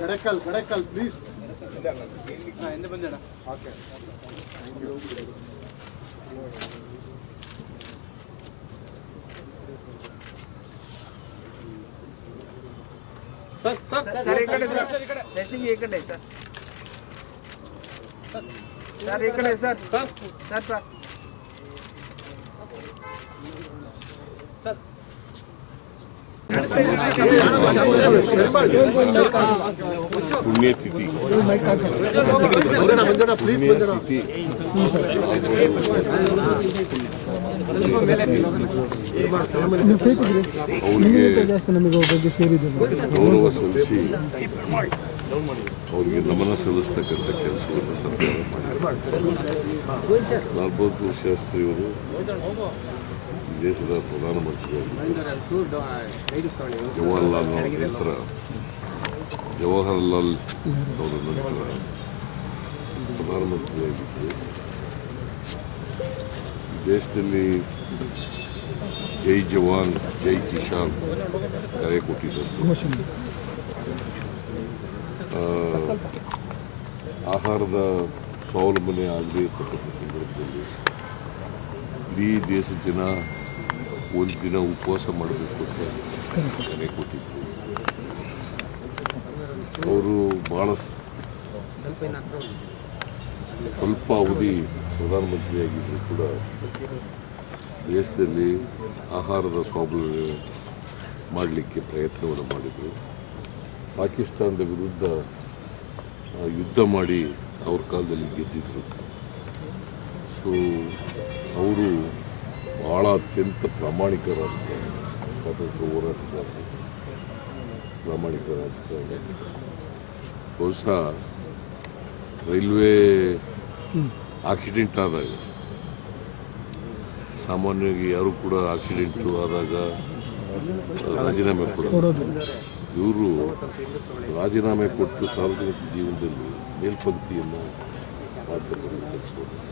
ಕಡೆಕಲ್ ಕಡೆಕಲ್ please sir ಈ ಕಡೆ sir racing ಈ ಕಡೆ ಸರ್ ಸರ್ ಈ ಕಡೆ ಸರ್ ಸರ್ ಸರ್ ಸರ್ ಪುಣ್ಯತಿಥಿ ಮಂಜಣ್ಣ ಮಂಜಣ್ಣ ಪ್ಲೀಸ್ ಮಂಜಣ್ಣ ಪುಣ್ಯತಿಥಿ ಅವರಿಗೆ ಗೌರವ ಸಲ್ಲಿಸಿ ಅವರಿಗೆ ನಮನ ಸಲ್ಲಿಸ್ತಕ್ಕಂಥ ಕೆಲಸವನ್ನು ಸರ್ಕಾರ ಮಾಡಿದೆ. ಲಾಲ್ ಬಹದ್ದೂರ್ ಶಾಸ್ತ್ರಿಯವರು ದೇಶದ ಪ್ರಧಾನಮಂತ್ರಿಯಾಗಿದ್ದರು ಜವಾಹರ್ಲಾಲ್ ಅವರ ನಂತರ ಜವಾಹರ್ಲಾಲ್ ಅವರ ನಂತರ ಪ್ರಧಾನಮಂತ್ರಿಯಾಗಿದ್ದರು ದೇಶದಲ್ಲಿ ಜೈ ಜವಾನ್ ಜೈ ಕಿಶಾನ್ ಕರೆ ಕೊಟ್ಟಿದ್ದರು ಆಹಾರದ ಸ್ವಾವಲಂಬನೆ ಆಗಲಿ ಇರ್ತಕ್ಕಂಥ ಸಂದರ್ಭದಲ್ಲಿ ಇಡೀ ದೇಶದ ಜನ ಒಂದು ದಿನ ಉಪವಾಸ ಮಾಡಬೇಕು ಅಂತ ಕರೆ ಕೊಟ್ಟಿದ್ದರು ಅವರು ಭಾಳ ಸ್ವಲ್ಪ ಅವಧಿ ಪ್ರಧಾನಮಂತ್ರಿಯಾಗಿದ್ದರೂ ಕೂಡ ದೇಶದಲ್ಲಿ ಆಹಾರದ ಸ್ವಾವಲಂಬನೆ ಮಾಡಲಿಕ್ಕೆ ಪ್ರಯತ್ನವನ್ನು ಮಾಡಿದರು. ಪಾಕಿಸ್ತಾನದ ವಿರುದ್ಧ ಯುದ್ಧ ಮಾಡಿ ಅವ್ರ ಕಾಲದಲ್ಲಿ ಗೆದ್ದಿದ್ದರು ಸೊ ಅವರು ಭಾಳ ಅತ್ಯಂತ ಪ್ರಾಮಾಣಿಕ ರಾಜಕಾರಣಿ ಸ್ವಾತಂತ್ರ್ಯ ಹೋರಾಟಗಾರರು. ಪ್ರಾಮಾಣಿಕ ರಾಜಕಾರಣಿ. ಬಹುಶಃ ರೈಲ್ವೆ ಆಕ್ಸಿಡೆಂಟ್ ಆದಾಗ. ಸಾಮಾನ್ಯವಾಗಿ ಯಾರು ಕೂಡ ಆಕ್ಸಿಡೆಂಟು ಆದಾಗ ರಾಜೀನಾಮೆ ಕೊಡೋದು. ಇವರು ರಾಜೀನಾಮೆ ಕೊಟ್ಟು ಸಾರ್ವಜನಿಕ ಜೀವನದಲ್ಲಿ ಮೇಲ್ಪಂಕ್ತಿಯನ್ನು ಮಾಡ್ತಕ್ಕಂಥ ಕೆಲಸವನ್ನು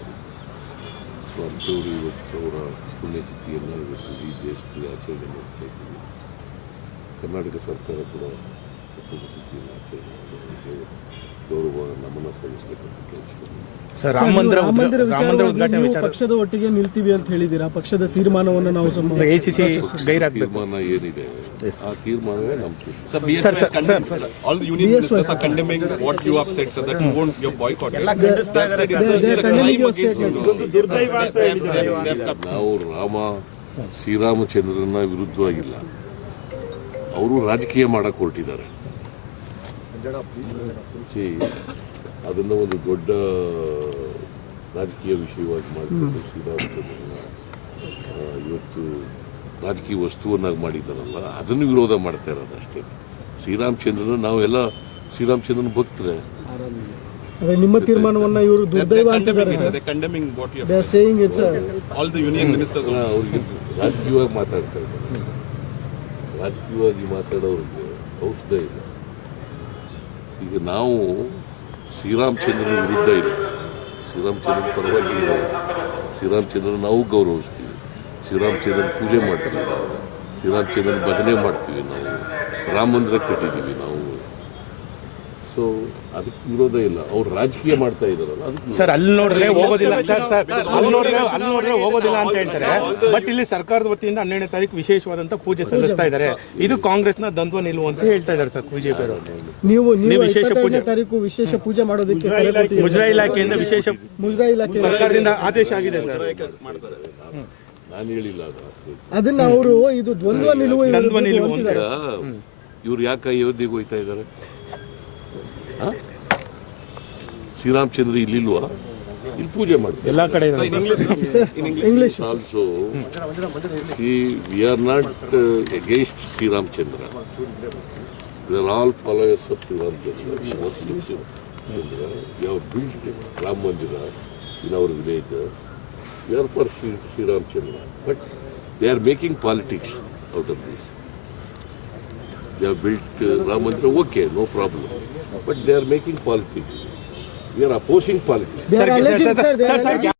ಸೊ ಅಂಥವ್ರು ಇವತ್ತು ಅವರ ಪುಣ್ಯತಿಥಿಯನ್ನು ಇವತ್ತು ಈ ದೇಶದಲ್ಲಿ ಆಚರಣೆ ಮಾಡ್ತಾ ಇದ್ದೀವಿ. ಕರ್ನಾಟಕ ಸರ್ಕಾರ ಕೂಡ ಸರ ಉದ್ಘಾಟನೆ ಪಕ್ಷದ ಒಟ್ಟಿಗೆ ನಿಲ್ತೀವಿ ಅಂತ ಹೇಳಿದೀರಾ ಪಕ್ಷದ ತೀರ್ಮಾನವನ್ನು ನಾವು ಸಮರ್ಥನೀಯ ಏನಿದೆ? ಆ ನಿರ್ಮಾನವೇ ನಮ್ಮದು ಸರ್ ವಾಟ್ ಯು ರಾಮ ಶ್ರೀರಾಮಚಂದ್ರನ ವಿರುದ್ಧವಾಗಿಲ್ಲ. ಅವರು ರಾಜಕೀಯ ಮಾಡಕ್ ಹೊರಟಿದ್ದಾರೆ. ಸಿ ಅದನ್ನು ಒಂದು ದೊಡ್ಡ ರಾಜಕೀಯ ವಿಷಯವಾಗಿ ಮಾಡಿಕೊಂಡು ಶ್ರೀರಾಮಚಂದ್ರನ ಇವತ್ತು ರಾಜಕೀಯ ವಸ್ತುವನ್ನಾಗಿ ಮಾಡಿದ್ದಾರಲ್ಲ ಅದನ್ನು ವಿರೋಧ ಮಾಡ್ತಾ ಇರೋದು ಅಷ್ಟೇ. ಶ್ರೀರಾಮಚಂದ್ರನ ನಾವೆಲ್ಲ ಶ್ರೀರಾಮಚಂದ್ರನ ಭಕ್ತರೆ. ನಿಮ್ಮ ತೀರ್ಮಾನವನ್ನ ಇವರು ದುರ್ದೈವ ಅವ್ರಿಗೆ ರಾಜಕೀಯವಾಗಿ ಮಾತಾಡ್ತಾ ಇದ್ದಾರೆ. ರಾಜಕೀಯವಾಗಿ ಮಾತಾಡೋರಿಗೆ ಔಷಧ ಇಲ್ಲ. ಈಗ ನಾವು ಶ್ರೀರಾಮಚಂದ್ರನ ವಿರುದ್ಧ ಇಲ್ಲ ಶ್ರೀರಾಮಚಂದ್ರನ ಪರವಾಗಿ ಇರೋ ಶ್ರೀರಾಮಚಂದ್ರನ ನಾವು ಗೌರವಿಸ್ತೀವಿ. ಶ್ರೀರಾಮಚಂದ್ರನ ಪೂಜೆ ಮಾಡ್ತೀವಿ ನಾವು. ಶ್ರೀರಾಮಚಂದ್ರನ ಭಜನೆ ಮಾಡ್ತೀವಿ ನಾವು. ರಾಮ ಮಂದಿರ ಕಟ್ಟಿದ್ದೀವಿ ನಾವು. ಸೊ ಅದಕ್ಕೆ ವಿರೋಧ ಇಲ್ಲ. ಅವ್ರು ರಾಜಕೀಯ ಮಾಡ್ತಾ ಇದ್ದಾರಲ್ಲ ಅದಕ್ಕೆ ಸರ್ ಅಲ್ಲಿ ನೋಡಿದ್ರೆ ಹೋಗೋದಿಲ್ಲ ಸರ್ ಸರ್ ಅಲ್ಲಿ ನೋಡ್ರೆ ಅಲ್ಲಿ ನೋಡ್ರೆ ಹೋಗೋದಿಲ್ಲ ಅಂತ ಹೇಳ್ತಾರೆ. ಬಟ್ ಇಲ್ಲಿ ಸರ್ಕಾರದ ವತಿಯಿಂದ ಹನ್ನೆರಡನೇ ತಾರೀಕು ವಿಶೇಷವಾದಂತ ಪೂಜೆ ಸಲ್ಲಿಸ್ತಾ ಇದ್ದಾರೆ. ಇದು ಕಾಂಗ್ರೆಸ್ನ ದ್ವಂದ್ವ ನಿಲುವು ಅಂತ ಹೇಳ್ತಾ ಇದ್ದಾರೆ ಸರ್ ಬಿಜೆಪಿ ಅವರು. ನೀವು ನೀವು ವಿಶೇಷ ಪೂಜೆ- ತಾರೀಕು ವಿಶೇಷ ಪೂಜೆ ಮಾಡೋದಕ್ಕೆ ಕರೆ ಕೊಟ್ಟಿದ್ದೀರಾ. ಇಲಾಖೆಯಿಂದ ವಿಶೇಷ ಮುಜರಾಯಿ ಇಲಾಖೆ ಸರ್ಕಾರದಿಂದ ಆದೇಶ ಆಗಿದೆ ಸರ್. ನಾನು ಹೇಳಿಲ್ಲ ಅದು ಅಷ್ಟೇ. ಅದನ್ನ ಅವರು ಇದು ದ್ವಂದ್ವ ನಿಲುವು ಇವ್ರದ್ದು ದ್ವಂದ್ವ ನಿಲುವು ಅಂತ ಅಂತಿದ್ದಾರೆ. ಇವ್ರು ಯಾಕೆ ಅಯೋಧ್ಯೆಗೆ ಹೋಯ್ತಾ ಇದ್ದಾರೆ? ಶ್ರೀರಾಮಚಂದ್ರ ಇಲ್ಲಿಲ್ವಾ? ಇಲ್ಲಿ ಪೂಜೆ ಮಾಡ್ತೀವಿ ಎಲ್ಲಾ ಕಡೆ. English also see we are not against Sriramachandra we are all followers of Sriramachandra Chandra we have built Rama Mandir in our village we are for Shri Sriramachandra but they are making politics out of this They have built uh, Ram Mandir, okay, no problem. But they are making politics. We are opposing politics. They are alleging, sir.